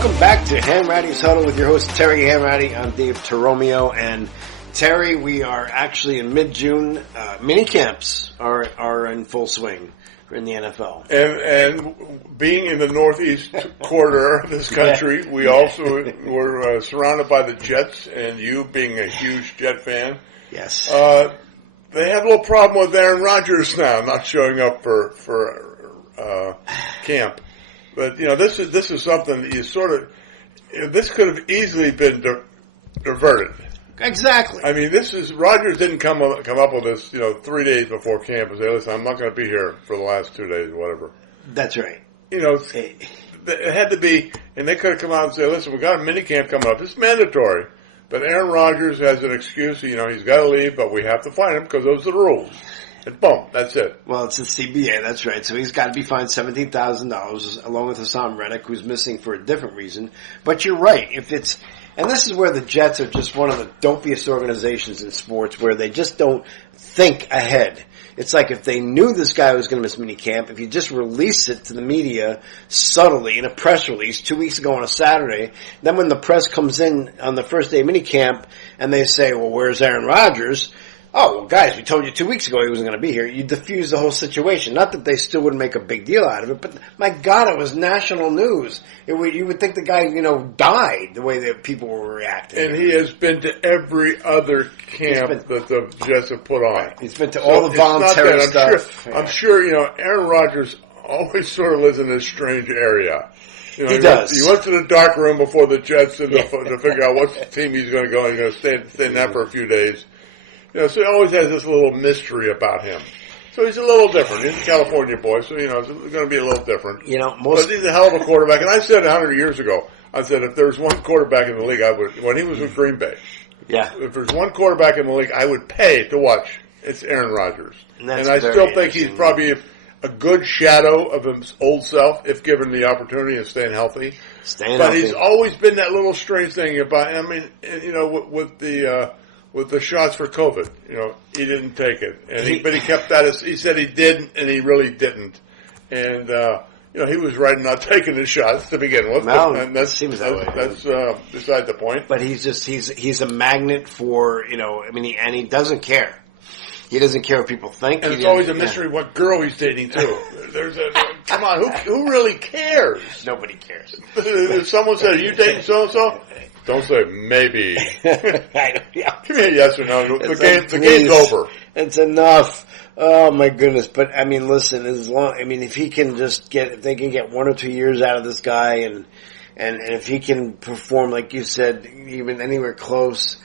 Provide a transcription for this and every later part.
Welcome back to Hanratty'S Huddle with your host Terry Hanratty. I'm Dave Toromeo, and Terry, we are actually in mid-June. Mini camps are in full swing in the NFL. And being in the northeast quarter of this country, we also were surrounded by the Jets, and you being a huge Jet fan. Yes. They have a little problem with Aaron Rodgers now, not showing up for camp. But, this is something that you sort of, this could have easily been diverted. Exactly. I mean, Rodgers didn't come up with this, 3 days before camp and say, listen, I'm not going to be here for the last 2 days or whatever. That's right. It had to be, and they could have come out and said, listen, we've got a mini camp coming up. It's mandatory. But Aaron Rodgers has an excuse, he's got to leave, but we have to find him because those are the rules. And boom, that's it. Well, it's the CBA, that's right. So he's got to be fined $17,000 along with Hassan Reddick, who's missing for a different reason. But you're right. And this is where the Jets are just one of the dopiest organizations in sports where they just don't think ahead. It's like if they knew this guy was going to miss minicamp, if you just release it to the media subtly in a press release 2 weeks ago on a Saturday, then when the press comes in on the first day of minicamp and they say, well, where's Aaron Rodgers? Oh, well, guys, we told you 2 weeks ago he wasn't going to be here. You diffuse the whole situation. Not that they still wouldn't make a big deal out of it, but my God, it was national news. You would think the guy, died the way that people were reacting. And he has been to every other camp that the Jets have put on. Right. He's been to all the voluntary stuff. I'm sure, Aaron Rodgers always sort of lives in this strange area. He does. He went to the dark room before the Jets to figure out what team he's going to go. He's going to stay in that for a few days. So he always has this little mystery about him. So he's a little different. He's a California boy, so, it's going to be a little different. But he's a hell of a quarterback. And I said 100 years ago, I said if there's one quarterback in the league, I would, when he was with Green Bay, if there's one quarterback in the league I would pay to watch, it's Aaron Rodgers. And I still think he's probably a good shadow of his old self if given the opportunity and staying healthy. But he's always been that little strange thing about, with the shots for COVID, he didn't take it, but he kept that. He said he did, and he really didn't. And he was right in not taking the shots to begin with. Well, and that seems that way. That's beside the point. But he's a magnet for and he doesn't care. He doesn't care what people think. And it's always a mystery what girl he's dating too. Come on, who really cares? Nobody cares. If someone says, "Are you dating so and so?" Don't say maybe. Give me a yes or no. The game's over. It's enough. Oh my goodness! But listen. If he can if they can get 1 or 2 years out of this guy, and if he can perform like you said, even anywhere close,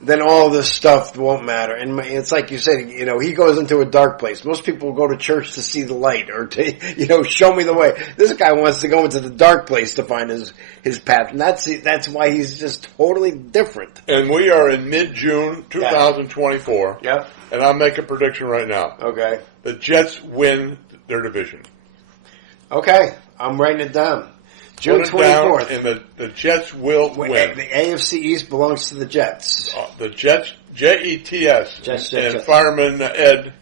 then all this stuff won't matter. And it's like you said, he goes into a dark place. Most people go to church to see the light or to, show me the way. This guy wants to go into the dark place to find his path. And that's why he's just totally different. And we are in mid-June 2024. Yep. And I'll make a prediction right now. Okay. The Jets win their division. Okay. I'm writing it down. June 24th. And the Jets will win. The AFC East belongs to the Jets. The Jets, Jets. Jets. Fireman Ed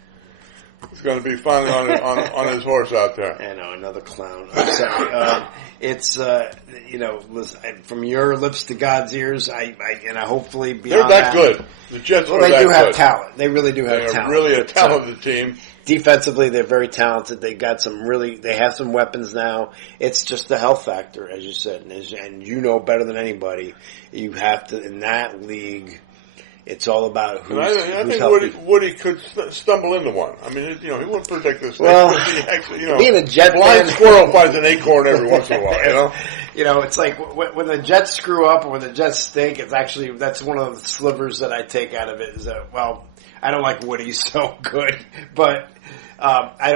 is going to be finally on his horse out there. I know, another clown. I'm sorry. It's, listen, from your lips to God's ears, I hopefully beyond they're that good. The Jets are that good. They do have talent. They really do have talent. They're really a talented team. Defensively, they're very talented. They have some weapons now. It's just the health factor, as you said, and you know better than anybody. You have to, in that league, it's all about who's I think healthy. Woody could stumble into one. He wouldn't predict this. Well, being a Jet blind squirrel finds an acorn every once in a while. It's like when the Jets screw up or when the Jets stink. It's actually that's one of the slivers that I take out of it. Is that I don't like Woody so good, but I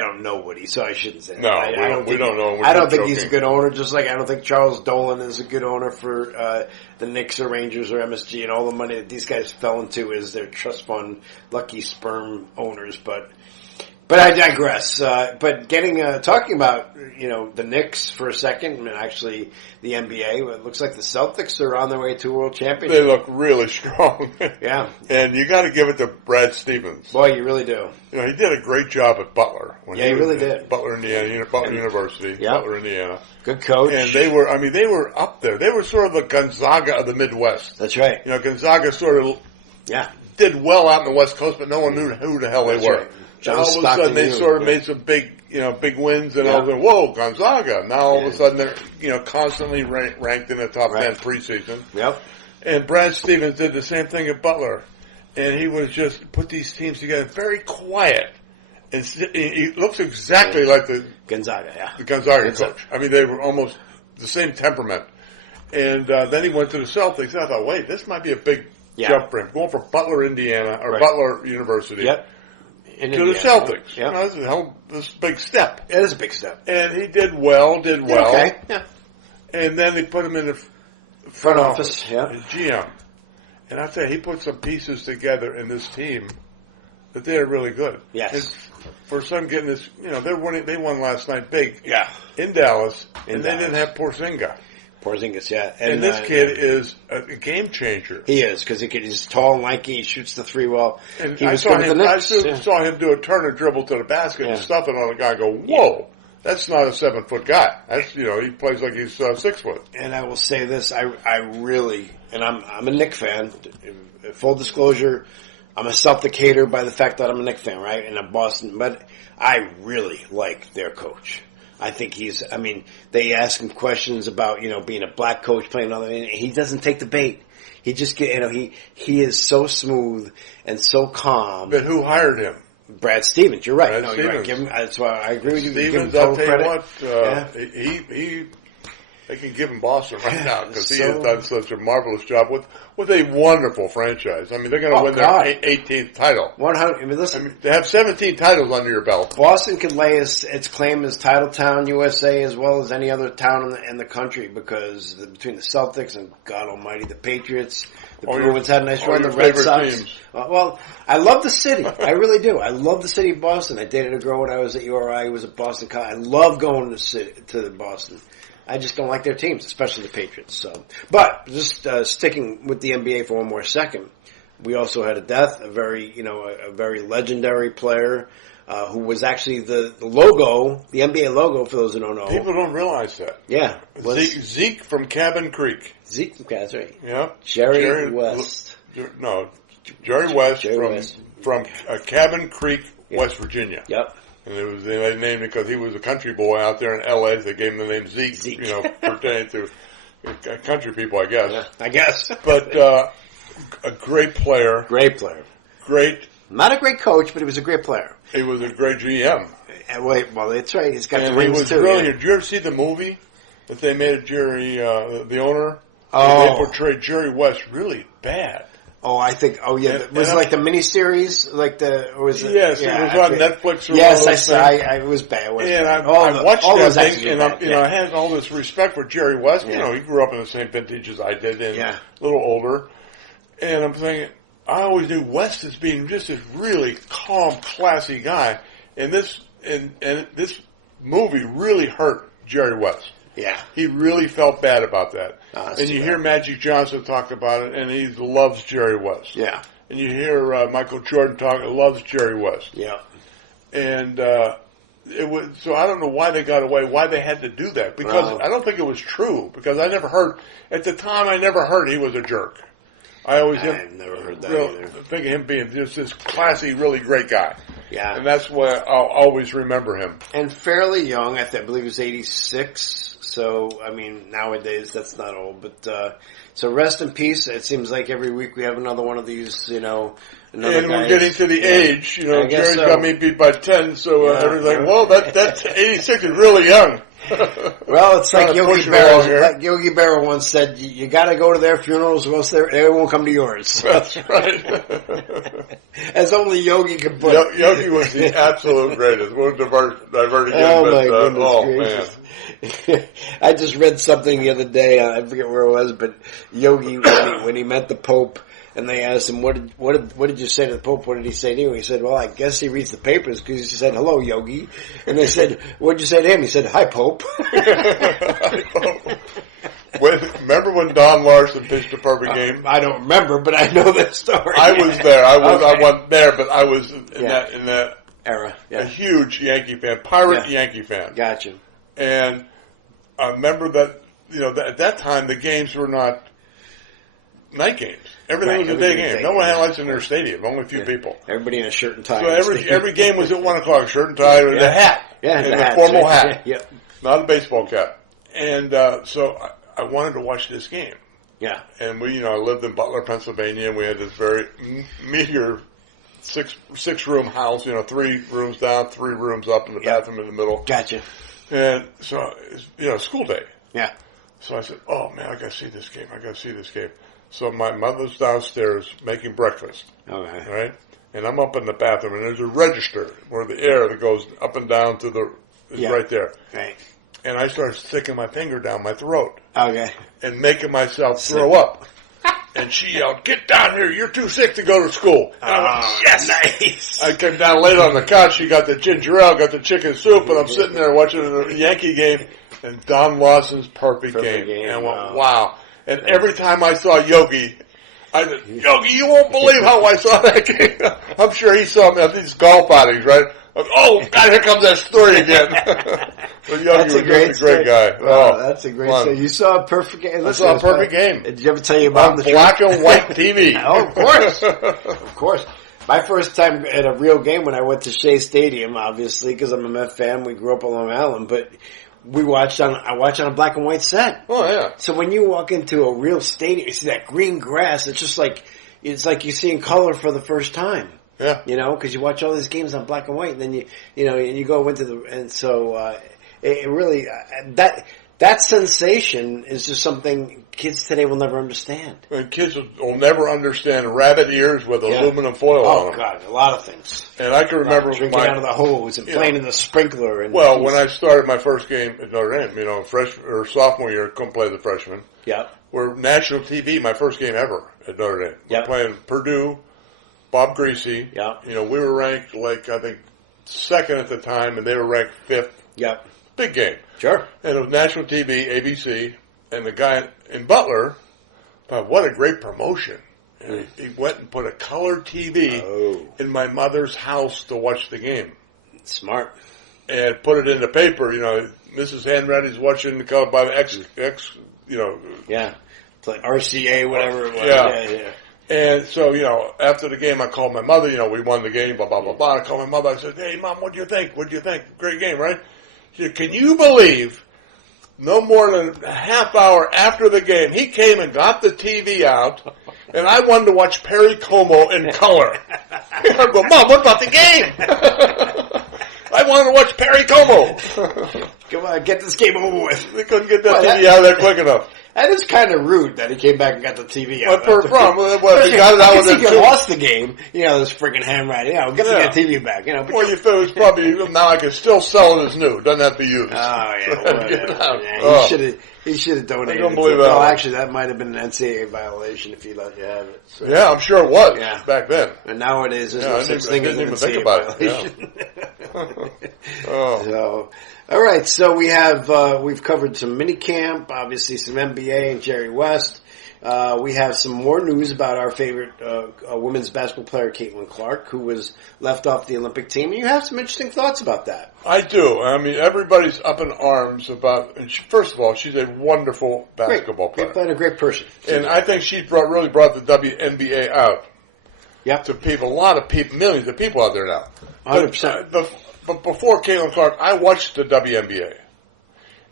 don't know Woody, so I shouldn't say that. No, we don't know. I don't think he's a good owner, just like I don't think Charles Dolan is a good owner for the Knicks or Rangers or MSG, and all the money that these guys fell into is their trust fund, lucky sperm owners. But But I digress. But talking about the Knicks for a second, and actually the NBA. It looks like the Celtics are on their way to a world championship. They look really strong. Yeah, and you got to give it to Brad Stevens. Boy, you really do. He did a great job at Butler. He really did. Butler, Indiana, Butler University, yep. Butler, Indiana. Good coach. And they were up there. They were sort of the Gonzaga of the Midwest. That's right. Gonzaga sort of did well out in the West Coast, but no one knew who the hell they were. Right. And all of a sudden, they sort of made some big wins, and all of a sudden, whoa, Gonzaga! Now all of a sudden, they're constantly ranked in the top 10 preseason. Yep. And Brad Stevens did the same thing at Butler, and he was just put these teams together very quiet. And he looks exactly like the Gonzaga, the Gonzaga coach. I mean, they were almost the same temperament. And then he went to the Celtics. And I thought, wait, this might be a big jump for him. Going from Butler, Indiana, or Butler University. Yep. To the Celtics. Yep. This is a big step. It is a big step. And he did well. Okay. Yeah. And then they put him in the front office. Yeah. As GM. And I tell you, he put some pieces together in this team that they're really good. Yes. And for some getting this, they won last night big. Yeah. In Dallas. They didn't have Porzingis. Porzingis, yeah. And this kid is a game changer. He is, because he's tall and lanky. He shoots the three well. And he I was saw good with the Knicks. saw him do a turn and dribble to the basket and stuff it on the guy and go, whoa, that's not a 7-foot guy. That's, he plays like he's 6 foot. And I will say this, I really, and I'm a Knicks fan. Full disclosure, I'm a Celtic hater by the fact that I'm a Knicks fan, right? And I'm Boston, but I really like their coach. I think they ask him questions about, being a black coach playing another, and he doesn't take the bait. He just he is so smooth and so calm. But who hired him? Brad Stevens. You're right. Brad You're Stevens. right. Give him, that's why I agree with you. Stevens, give him I'll tell credit. you what, they can give him Boston right now because he has done such a marvelous job with a wonderful franchise. I mean, they're going to win their 18th title. 100. Listen, to have 17 titles under your belt. Boston can lay its claim as title town USA as well as any other town in the country because between the Celtics and God Almighty, the Patriots, the Bruins had a nice run. The Red Sox. Well, I love the city. I really do. I love the city of Boston. I dated a girl when I was at URI who was at Boston College. I love going to Boston. I just don't like their teams, especially the Patriots. So, but just sticking with the NBA for one more second, we also had a death, a very legendary player who was actually the logo, the NBA logo. For those who don't know, people don't realize that. Yeah, Zeke from Cabin Creek. Zeke, that's right. Yeah, Jerry West. Jerry West from Cabin Creek, West Virginia. Yep. And they named it because he was a country boy out there in L.A. They gave him the name Zeke. Pertaining to country people, I guess. Yeah, I guess. But a great player. Great player. Great. Not a great coach, but he was a great player. He was a great GM. Well, that's right. He's got the rings, too. He was brilliant. Did you ever see the movie that they made of Jerry, the owner? Oh. They portrayed Jerry West really bad. Oh, I think. Oh, yeah. Was it like the miniseries? Yes, it was on Netflix. Yes, I saw. It was bad. And I watched that thing, and I had all this respect for Jerry West. Yeah. He grew up in the same vintage as I did, and a little older. And I'm thinking, I always knew West as being just this really calm, classy guy, and this movie really hurt Jerry West. Yeah. He really felt bad about that. Oh, and you hear Magic Johnson talk about it, and he loves Jerry West. Yeah. And you hear Michael Jordan loves Jerry West. Yeah. And it was, so I don't know why they got away, why they had to do that. Because I don't think it was true. Because I never heard, at the time I never heard he was a jerk. I've never heard that either. Think of him being just this classy, really great guy. Yeah. And that's why I'll always remember him. And fairly young, I believe he was 86. So, nowadays that's not old. But, so rest in peace. It seems like every week we have another one of these, another and guys. we're getting to the age, Jerry's got me beat by 10, so everything's like, that's 86 is really young. Well, it's like Yogi Berra. Like Yogi Berra once said, you got to go to their funerals, or else they won't come to yours. That's right. As only Yogi could put. Yogi was the absolute greatest. We'll divert again. Oh, my goodness gracious. Man. I just read something the other day. I forget where it was, but Yogi, when he met the Pope, and they asked him, "What did you say to the Pope? What did he say to you?" He said, "Well, I guess he reads the papers because he said, 'Hello, Yogi.'" And they said, "What did you say to him?" He said, "Hi, Pope." Hi, Pope. Remember when Don Larson pitched a perfect game? I don't remember, but I know that story. I was there. I wasn't there, but I was in that era. Yeah. A huge Yankee fan, pirate Yankee fan. Gotcha. And I remember that at that time the games were not night games. Everything was a day game. No one had lights in their stadium. Only a few people. Everybody in a shirt and tie. So every game was at 1 o'clock. Shirt and tie, with a hat, and a formal hat, not a baseball cap. And so I wanted to watch this game. Yeah. And we, I lived in Butler, Pennsylvania, and we had this very meager six-room house. 3 rooms down, 3 rooms up, and the bathroom in the middle. Gotcha. And so, school day. Yeah. So I said, "Oh man, I got to see this game. So my mother's downstairs making breakfast. Okay. Right? And I'm up in the bathroom, and there's a register where the air that goes up and down is right there. Right. And I started sticking my finger down my throat. Okay. And making myself throw up. And she yelled, "Get down here! You're too sick to go to school." And I went, "Yes!" Nice. I came down late on the couch. She got the ginger ale, got the chicken soup, and I'm sitting there watching the Yankee game and Don Lawson's perfect game. And I went, wow. And every time I saw Yogi, I said, "Yogi, you won't believe how I saw that game." I'm sure he saw me at these golf outings, right? Oh, God, here comes that story again. But Yogi That's was a great guy. Oh, that's a great story. You saw a perfect game. I saw a perfect game. Did you ever tell you about the black and white TV? Oh, of course. Of course. My first time at a real game when I went to Shea Stadium, obviously, because I'm a Met fan. We grew up on Long Island, but I watched on a black and white set. Oh, yeah. So when you walk into a real stadium, you see that green grass. It's just like you're seeing color for the first time. Yeah. Because you watch all these games on black and white, and then and you go into and so it really that sensation is just something kids today will never understand. And kids will never understand rabbit ears with aluminum foil on them. Oh God, a lot of things. And I can remember drinking out of the hose and playing in the sprinkler. And when I started my first game at Notre Dame, sophomore year, couldn't play the freshman. Yeah. We're national TV, my first game ever at Notre Dame. We're playing Purdue. Bob Greasy. Yeah. We were ranked, I think, 2nd at the time, and they were ranked 5th. Yeah. Big game. Sure. And it was national TV, ABC, and the guy in Butler thought, what a great promotion. And he went and put a color TV in my mother's house to watch the game. Smart. And put it in the paper, Mrs. Hanratty'S watching the color by X, Yeah. It's like RCA, whatever it was. Yeah. And so, after the game, I called my mother. We won the game, blah, blah, blah, blah. I called my mother. I said, "Hey, Mom, what do you think? Great game, right?" She said, "Can you believe no more than a half hour after the game, he came and got the TV out, and I wanted to watch Perry Como in color." I go, "Mom, what about the game?" I wanted to watch Perry Como. Come on, get this game over with. They couldn't get that TV out of there quick enough. That is kind of rude that he came back and got the TV out. He got it out with he lost the game. This freaking handwriting. Get the TV back. But you feel it's probably now I can still sell it as new. Doesn't have to be used. Oh yeah. He should have donated. I don't believe that. Well, actually, that might have been an NCAA violation if he let you have it. So. Yeah, I'm sure it was back then. And nowadays, there's no such thing as an NCAA violation. So, all right. So we've covered some mini camp, obviously some NBA and Jerry West. We have some more news about our favorite women's basketball player, Caitlin Clark, who was left off the Olympic team. And you have some interesting thoughts about that. I do. I mean, everybody's up in arms about. And first of all, she's a wonderful basketball player, and a great person. And I think she really brought the WNBA out. Yep. To people, a lot of people, millions of people out there now. 100%. But before Caitlin Clark, I watched the WNBA.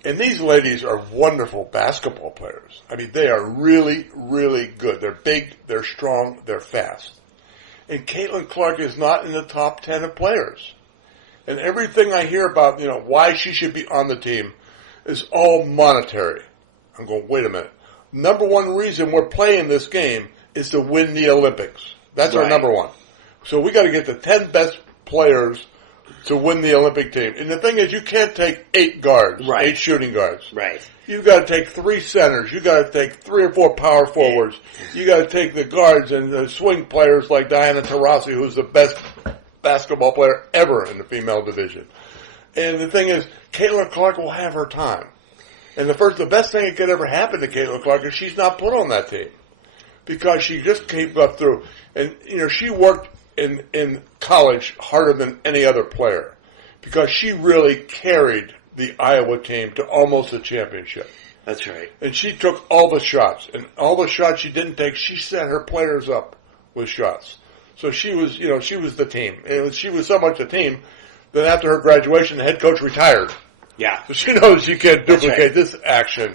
And these ladies are wonderful basketball players. I mean, they are really, really good. They're big, they're strong, they're fast. And Caitlin Clark is not in the top 10 of players. And everything I hear about, why she should be on the team is all monetary. I'm going, wait a minute. Number one reason we're playing this game is to win the Olympics. That's our number one. So we got to get the 10 best players to win the Olympic team. And the thing is, you can't take 8 guards, Right. 8 shooting guards. Right. You've got to take 3 centers. You've got to take 3 or 4 power forwards. You got to take the guards and the swing players like Diana Taurasi, who's the best basketball player ever in the female division. And the thing is, Caitlin Clark will have her time. And the best thing that could ever happen to Caitlin Clark is she's not put on that team because she just came up through. And she worked in college harder than any other player because she really carried the Iowa team to almost a championship. That's right. And she took all the shots. And all the shots she didn't take, she set her players up with shots. So she was the team. And she was so much a team that after her graduation, the head coach retired. Yeah. So she knows she can't duplicate right. this action.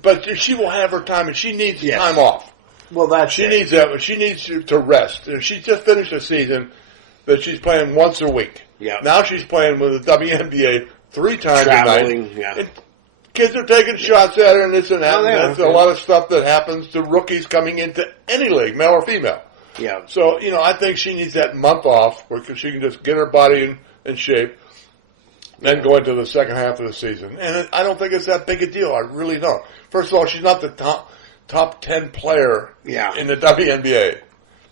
But she will have her time, and she needs time off. Well, she needs that. She needs to rest. And she just finished a season that she's playing once a week. Yeah. Now she's playing with the WNBA 3 times a night. Yeah. And kids are taking shots at her and this and that. Oh, And that's a lot of stuff that happens to rookies coming into any league, male or female. Yeah. So, I think she needs that month off where she can just get her body in shape, then go into the second half of the season. And I don't think it's that big a deal. I really don't. First of all, she's not the top 10 player in the WNBA.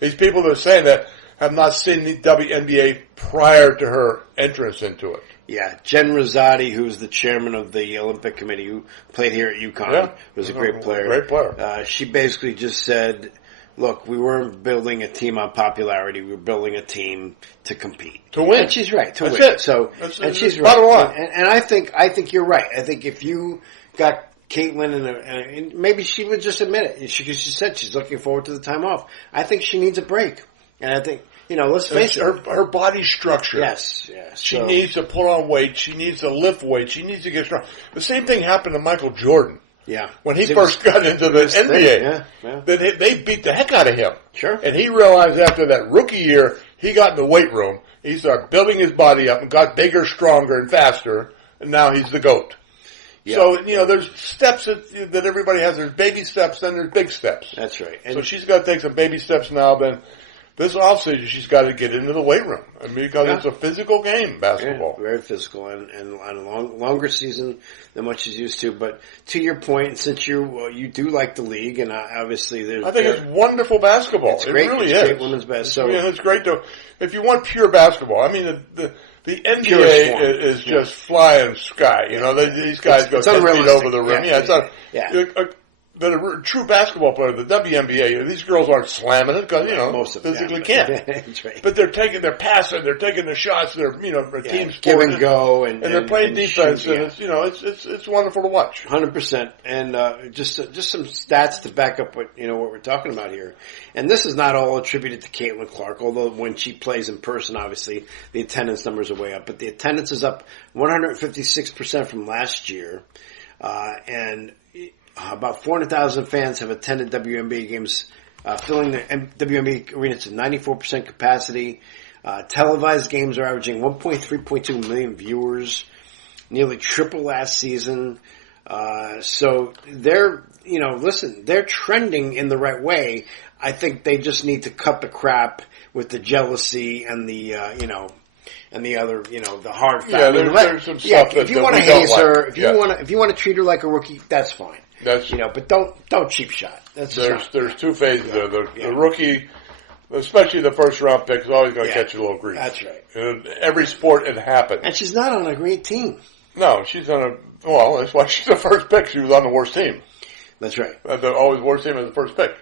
These people that are saying that have not seen the WNBA prior to her entrance into it. Yeah, Jen Rosati, who's the chairman of the Olympic Committee, who played here at UConn, was a great player. Great player. She basically just said, look, we weren't building a team on popularity. We were building a team to compete. To win. And she's right, to That's win. it. So, That's she's right. bottom line. And I think you're right. I think if you got Caitlin, and maybe she would just admit it. She said she's looking forward to the time off. I think she needs a break. And I think, let's face it. Her body structure. Yes. She needs to put on weight. She needs to lift weight. She needs to get strong. The same thing happened to Michael Jordan. Yeah. When he first got into the NBA, then they beat the heck out of him. Sure. And he realized after that rookie year, he got in the weight room. He started building his body up and got bigger, stronger, and faster. And now he's the GOAT. Yeah. So, there's steps that everybody has. There's baby steps, then there's big steps. That's right. And so she's got to take some baby steps now, then this offseason she's got to get into the weight room. I mean, because it's a physical game, basketball. Yeah, very physical and a longer season than what she's used to. But to your point, since you do like the league, and obviously I think it's wonderful basketball. It's great. It really it's is. Great women's basketball. It's great if you want pure basketball. I mean, the NBA is just flying sky. These guys go 10 feet over the rim. The true basketball player, the WNBA, these girls aren't slamming it because, most of physically can't. That's right. But they're passing, they're taking the shots, they're, team sport. Give and go. And they're playing defense, and it's wonderful to watch. 100%. And just some stats to back up what we're talking about here. And this is not all attributed to Caitlin Clark, although when she plays in person, obviously, the attendance numbers are way up. But the attendance is up 156% from last year. And about 400,000 fans have attended WNBA games, filling the WNBA arena to 94% capacity. Televised games are averaging 1.3.2 million viewers, nearly triple last season. So they're trending in the right way. I think they just need to cut the crap with the jealousy and the, and the other, the hard fact. There's some stuff if you want to haze her, if you want to treat her like a rookie, that's fine. But don't cheap shot. There's 2 phases there. The rookie, especially the first round pick, is always going to catch a little grief. That's right. In every sport it happens. And she's not on a great team. No, she's on that's why she's the first pick. She was on the worst team. That's right. The always worst team is the first pick.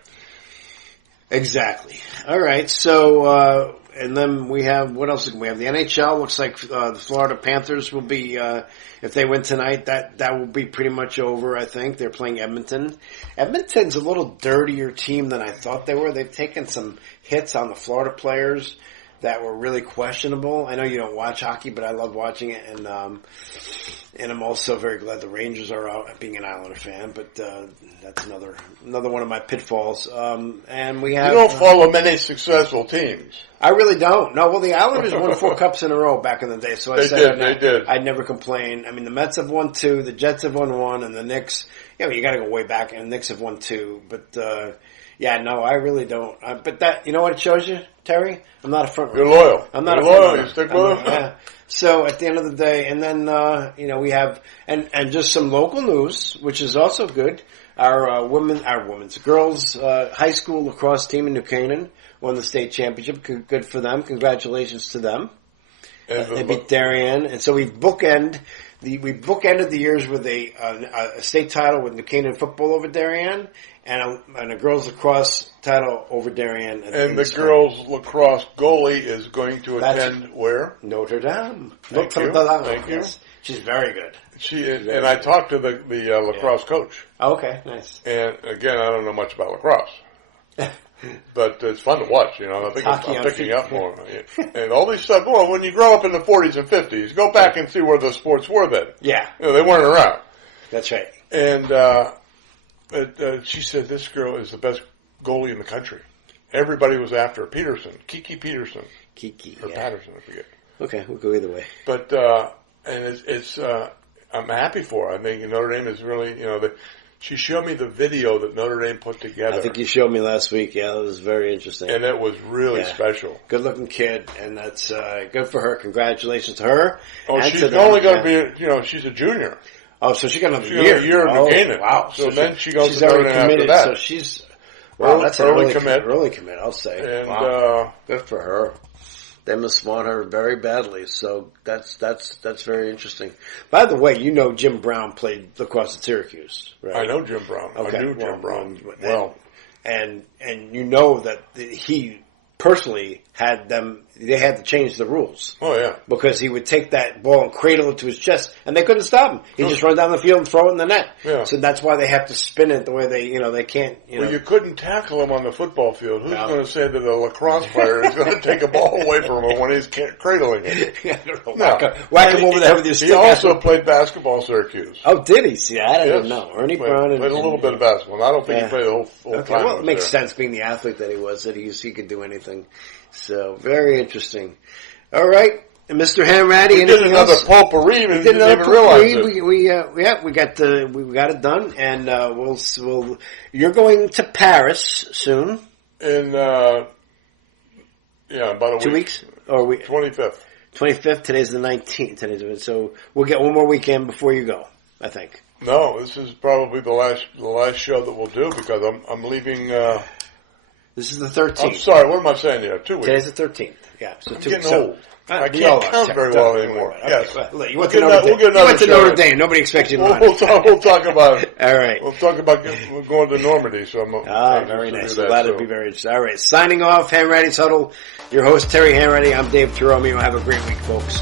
Exactly. All right. So, and then we have, what else? We have the NHL. Looks like the Florida Panthers will be, if they win tonight, that will be pretty much over, I think. They're playing Edmonton. Edmonton's a little dirtier team than I thought they were. They've taken some hits on the Florida players that were really questionable. I know you don't watch hockey, but I love watching it, and I'm also very glad the Rangers are out, being an Islander fan, but that's another one of my pitfalls. And we have... You don't follow many successful teams. I really don't. No, well, the Islanders won 4 cups in a row back in the day, so they did. I'd never complain. I mean, the Mets have won 2, the Jets have won 1, and the Knicks, you got to go way back, and the Knicks have won 2, but... Yeah, no, I really don't. But that, you know what it shows you, Terry? I'm not a front runner. You're loyal. I'm not You're a front loyal. runner. You stick with them. Yeah. So at the end of the day, and then we have and just some local news, which is also good. Our girls high school lacrosse team in New Canaan won the state championship. Good for them. Congratulations to them. They beat Darien, and so we bookended the years with a state title with New Canaan football over Darien, and a girls lacrosse title over Darien. And the girls lacrosse goalie is going to attend where? Notre Dame. Thank you. Thank you. Yes. She's very good. And I talked to the lacrosse coach. Oh, okay, nice. And again, I don't know much about lacrosse. But it's fun to watch, I think I'm picking up more. And all these stuff, when you grow up in the 40s and 50s, go back and see where the sports were then. Yeah. They weren't around. That's right. And she said, this girl is the best goalie in the country. Everybody was after her. Peterson. Kiki Peterson. Or Patterson, I forget. Okay, we'll go either way. But, and it's I'm happy for her. I think Notre Dame is really, she showed me the video that Notre Dame put together. I think you showed me last week. Yeah, it was very interesting. And it was really special. Good-looking kid, and that's good for her. Congratulations to her. Oh, she's only going to be, she's a junior. Oh, so she got another year. A year to gain it. Wow. So then she goes to Notre Dame after that. So she's, that's an early commit, I'll say. And, good for her. They must want her very badly, so that's very interesting. By the way, Jim Brown played lacrosse at Syracuse, right? I know Jim Brown. Okay. I knew Jim Brown and you know that he personally had them. They had to change the rules. Oh yeah, because he would take that ball and cradle it to his chest, and they couldn't stop him. He'd just run down the field and throw it in the net. Yeah. So that's why they have to spin it the way they can't. Well, you couldn't tackle him on the football field. Who's going to say that a lacrosse player is going to take a ball away from him when he's cradling it? I don't know. Whack him over the head with your stick. He also played basketball at Syracuse. Oh, did he? See, I didn't know. Ernie Brown played a little bit of basketball. I don't think he played the whole time. Well, it makes sense being the athlete that he was, that he could do anything. So very interesting. All right, and Mr. Hanratty. We did another potpourri. We didn't even realize it. We got it done, and we'll. You're going to Paris soon. In about a 2 weeks, or 25th. 25th. Today's the 19th. So we'll get one more weekend before you go, I think. No, this is probably the last show that we'll do because I'm leaving. This is the 13th. I'm sorry, what am I saying here? 2 weeks. Today's the 13th. Yeah, so I'm 2 getting weeks. old. I can't count very well anymore. Yes. You went to Notre Dame. Nobody expects you to We'll talk about it. All right. We'll talk about going to Normandy. So I'm very nice. That'd be very interesting. All right. Signing off, Hanratty'S Huddle. Your host, Terry Hanratty. I'm Dave Jerome. Have a great week, folks.